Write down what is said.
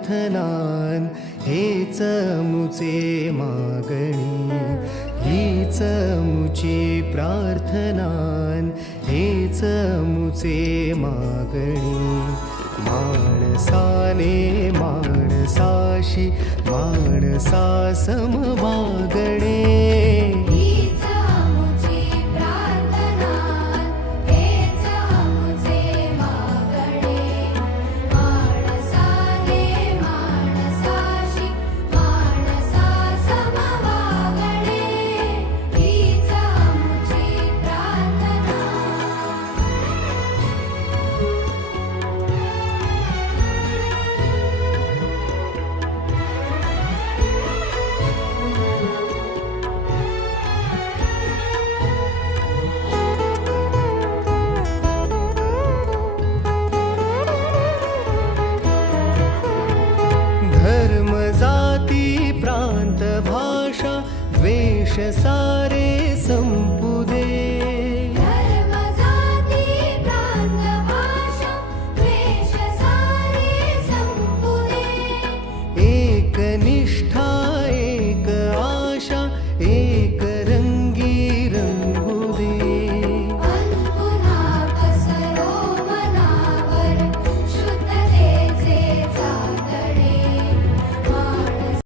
प्रार्थनान हेच मुचे मागणी, हीच मुची प्रार्थनान हेच मुचे मागणी. माणसाने माणसाशी माणसा सम वागणे, हीच आमुची प्रार्थना, हेच आमुचे मागणे. माणसाने माणसाशी माणसा सम वागणे, हीच आमुची प्रार्थना. धर्म जाती प्रांत भाषा द्वेष सारे